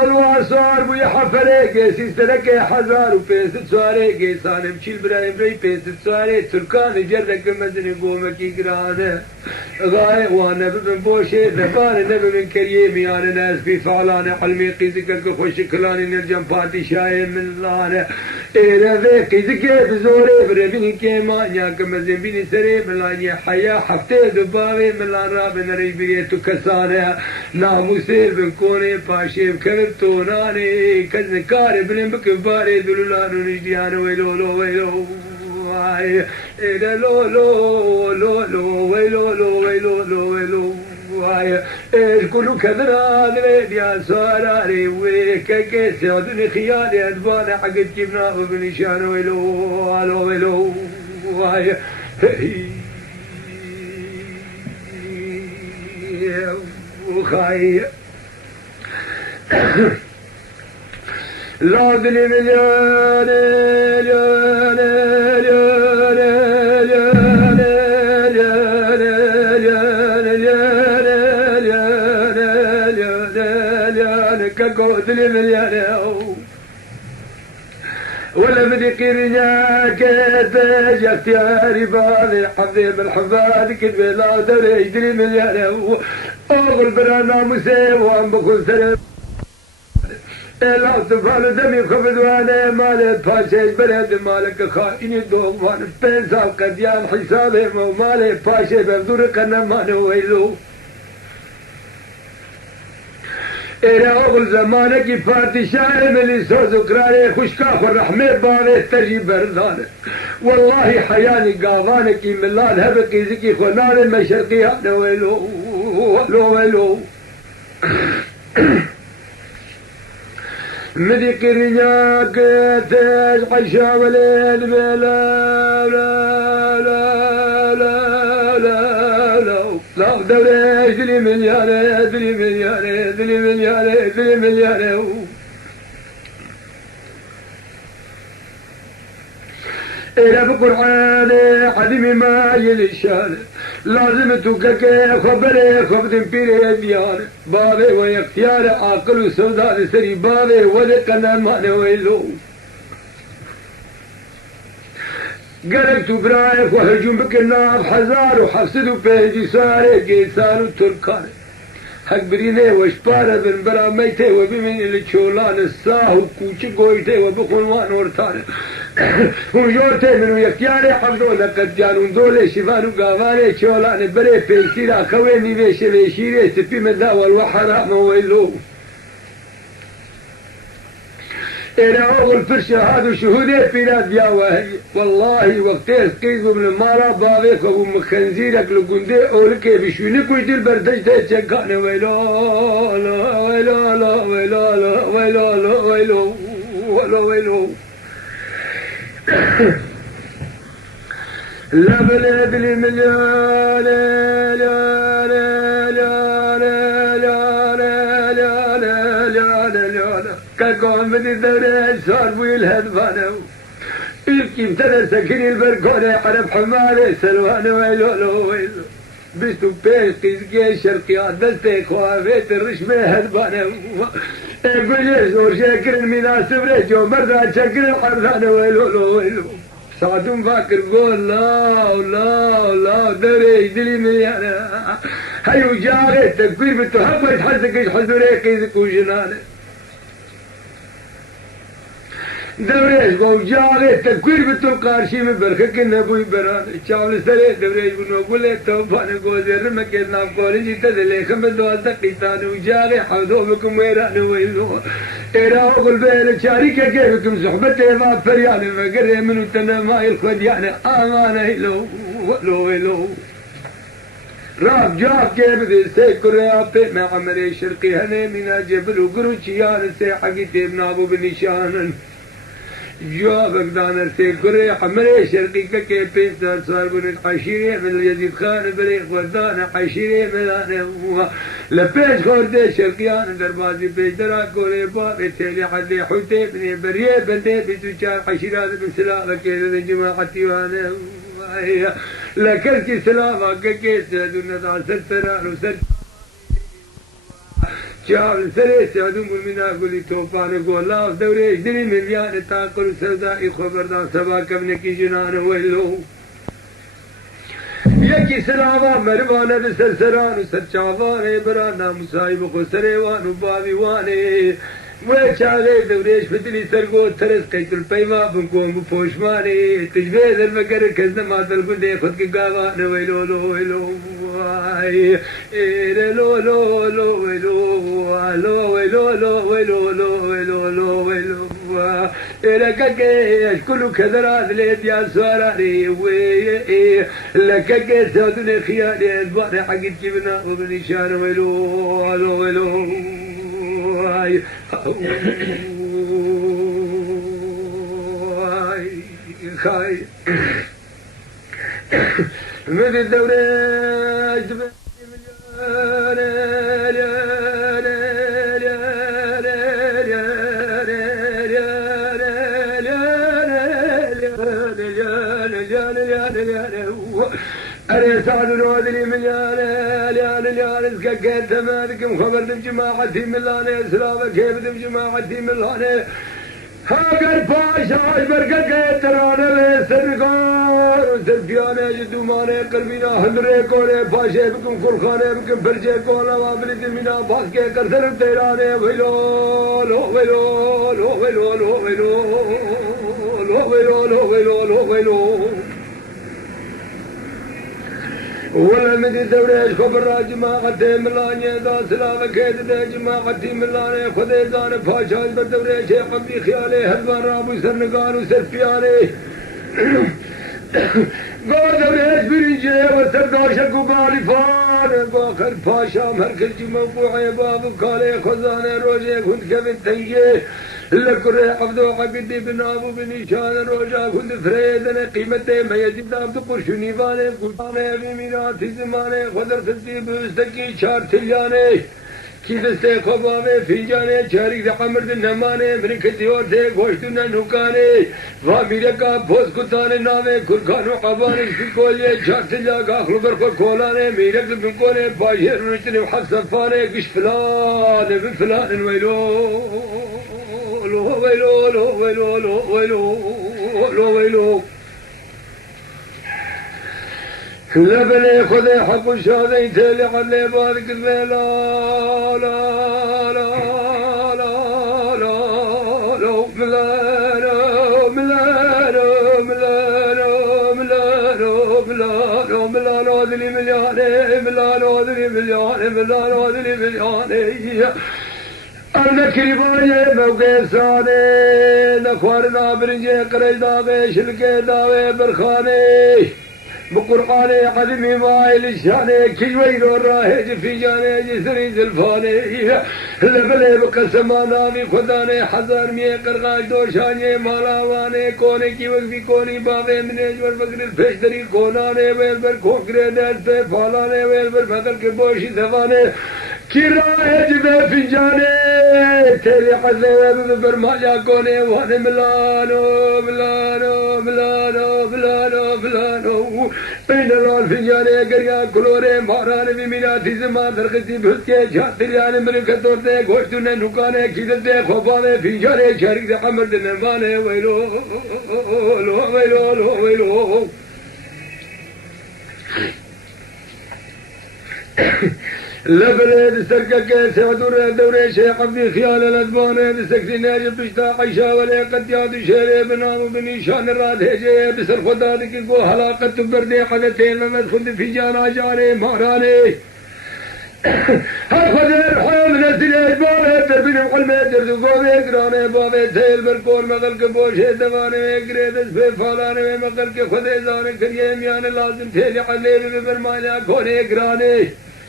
والله صار بويا حفريك سيستلك حزار وبيست سواريك سالم شيل برايم ري بيست سواري تركان جردك مزني قومكي قرانه غاية وانا ببن بوشي نفان نبن كريمي انا ناس في فعلانه علمي قيزك خوش كلاني نرجم باتي شاي من لانا ايرا ذي قيزك بزوري بربني كيما نياك مزن بني سري ملاني حيا حفتي دباوي ملان رابن ري بريتو كسانه ناموسي بن كوني باشي بكرتو ناني كزن كاري بن بكباري دلولانو نجديان ويلو لو ويلو إذا لو لو لو لو ويلو لو ويلو لو ويلو كل كذرة يا ساراري ويكك سعدني خيالي أدبان حق الجبناء وبنشان ويلو لو ويلو وخاي لا دني مليون كقوتلي مليون ولا بدي رجاك تاج اختياري باضي حبيب الحفاد كذب لا دري يدري مليون اغل برانا مسيب وام بكل سلام لا تفعل دمي خفض وانا مالي باشي بلد مالك خائني دوم وانا بنسى قديان حسابي ومالي باشي بفدور قنا ما نويلو إلى أغل زمانك فاتي شاعر من سوز قراري خشكاخ والرحمة باري تجي بردانك والله حياني قاضانك ملان هبقي زكي خنان مشرقي هذا ويلو لو ويلو مذيك الرجاك تاج عشا وليل بلا لا لا لا لا لا دوري ادري مليار ادري مليار ادري مليار ادري مليار إلى بقرآن عدم ما يلشان لازم تكك خبره خبر بيري ديار بابي ويختيار عقل سوداء سري بابي ولقنا ما نويلو قلت برايك وهجوم بك النار حزار وحفسدوا بيجي ساري قيسان وتركان حق بريني وشبارة بن برا ميتي وبمن اللي تشولان الساه وكوشي قويتي وبخلوان ورطان ويورتي منو يختياري حفظو لقد جانون دولي شفانو قاواني تشولان بري بيسيرا خويني بيشي بيشيري سبي من دا والوحرا مويلو إلى أول فرشة هذا شهودي في ناد يا والله وقتها سقيزوا من المالا بابيك أبو مخنزيرك لقندي أولك بشونك ويدي البردش تشكاني ويلو ويلو ويلو ويلو ويلو ويلو ويلو ويلو لا بلاد لي مليون كقوم بدي الدورة صار بوي الهدفانو يبكي ابتدى سكري البركونة حرب حمالي سلوانو ويلو لو ويلو بستو بيش قيزقي شرقيات دستي خوافيت الرشمة هدفانو اقول زور شاكر المناسب ريجو مرضى شاكر الحرثانو ويلو لو ويلو سعدون فاكر قول لا لا لا دوري دلي مليانا هيو جاري تكوير بتحبت حزقش حزوري قيزق وجنانه دوريش قو جاغي تكوير بتلقار شي من برخك النبوي بران شاول سري دوريش بنقول له توفاني قوزير مكينا قولي تدلي خمس دوال دقيقتان وجاغي حوضو بكم ويران ويلو إيرا أقول بير شاركة كيفكم صحبتي ما فرياني فقري منو تنماي الخد يعني آمانه لو لو لو راب جاب كيف دي سيكر يابي مع عمري شرقي هني من جبل وقروشيان سي حقيتي بنابو بنشانن جوابك دانر سيكوري حمري شرقي كي بيستر صار بن عشيري من يزيد خان بريق ودانا عشيري ملانه لبيش خورده شرقيان دربازي بيش درا كوري باب تيلي حدي حوتي بني بريه بندي بتوشار عشيرات من سلامة كي جماعتي وانا لكركي سلامة كي سدونا دا ستران وسر شعب سري سعدون منا قولي توفان قولا دوري دني مليان تاقل سوداء خبردان سبا كبنكي جنان ويلو يكي سلامة مربانة بسرسران وسرچاواني برانا مصايب خسريوان وبابي واني ويشالي دوريش فتلي سرقو ترس قيت البيما بنقوم بفوشماني تجبيد المكر كزنا ما تلقو دي خدك قاوان ويلو لو ويلو واي ايه لو لو لو ويلو لو ويلو لو ويلو لو ويلو لو ويلو لكك كل كذرات ليت يا سواري وي لكك سودني خيالي البحر حقت جبنا وبنشان ويلو لو ويلو واي خاي مثل الدورة أنا سعد الوادي مليان كيف تمالكم خبر بجماعتي ملاني إسلام كيف بجماعتي ملاني هاگر پاشای برگه ترانه سرگار سرفیانه جدومانه قلبینا هندره کوله پاشه بکن کرخانه بکن برجه کوله وابلی دمینا باسکه کرسر تیرانه ویلو لو ویلو لو ویلو لو ویلو لو ویلو لو ویلو لو ویلو ولا مدي دوريش خبر جماعة ملانية دا سلامة كيد دا جماعة ملانية خذي دان فاشاج بدوريش قبلي خيالي هدوان رابو سرنقان وسرفياني قال دوريش بريجي وسردار شكو بالفان باخر فاشا مركز موقوعي باب كالي خزاني روجي كنت كفن تنجي لكره عبدو عقدي بن ابو بن شان روجا كنت فريدنا قيمته ما يجب عبد قرشني واله قربانه بميراث زمانه قدر تدي بستكي شار تليانه كيدسته خبامه فنجانه چاري عمر نمانه من كتيور थे गोश्तुना नुकाने वामीरे का भोज कुताने नामे कुरखानो अबाने कोले छातला का खबर को खोलाने मेरे बिकोने बाहर रुचने हसफाने किशफलान बिफलान वैलो लो वैलो लो वैलो लो वैलो लो वैलो لبني خذي حق الشاذي تالي علي بارك لا لا لا لا لا لا لا ملانو ملانو ملانو ملانو ملانو ملانو ذلي ملياني ملانو ذلي ملياني ملانو ذلي ملياني أنا كريباني موقع ساني نخوارنا برنجي قريش داغي شلقي داغي برخاني بقرآن عظمي مايل الشاني كجوين وراهج في جاني جسري زلفاني لبلي بقسمانا في خداني حزار ميه قرغاش دوشاني مالاواني كوني کی وقفي كوني باوي منيجور بقر الفشتري كوناني ويل بر كوكري دل پہ فالاني ويل بر مدر کے بوشي زواني كراهج بفنجاني تيلي حزي برماجا كوني واني ملانو ملانو ملانو ملانو ملانو بين الوان فنجاني قريا كلوري ماراني بميلاتي زمان درختي بھسكي جاترياني مركتورتي گوشتوني نوكاني كيدتي خوباني فنجاني شارك دي عمر دي نماني ويلو لو ويلو لو ويلو لبلد سرقك سعدور دوري شيخ عبدي خيال الأدبان بسكتي ناجب بشتاق عيشا ولي قد ياد شيري بنام بنيشان الراد هجي بسر خدادك قو حلاقة بردي حدثين ممدخل في جانا جاني مهراني هر خدر حام نزل اجباره دربين علمي درد قومي قراني بابي تيل بركور مغل كبوشي دواني قريدس في فالاني مغل كخدي زاني كريم يعني لازم تيلي علي ببرماني كوني قراني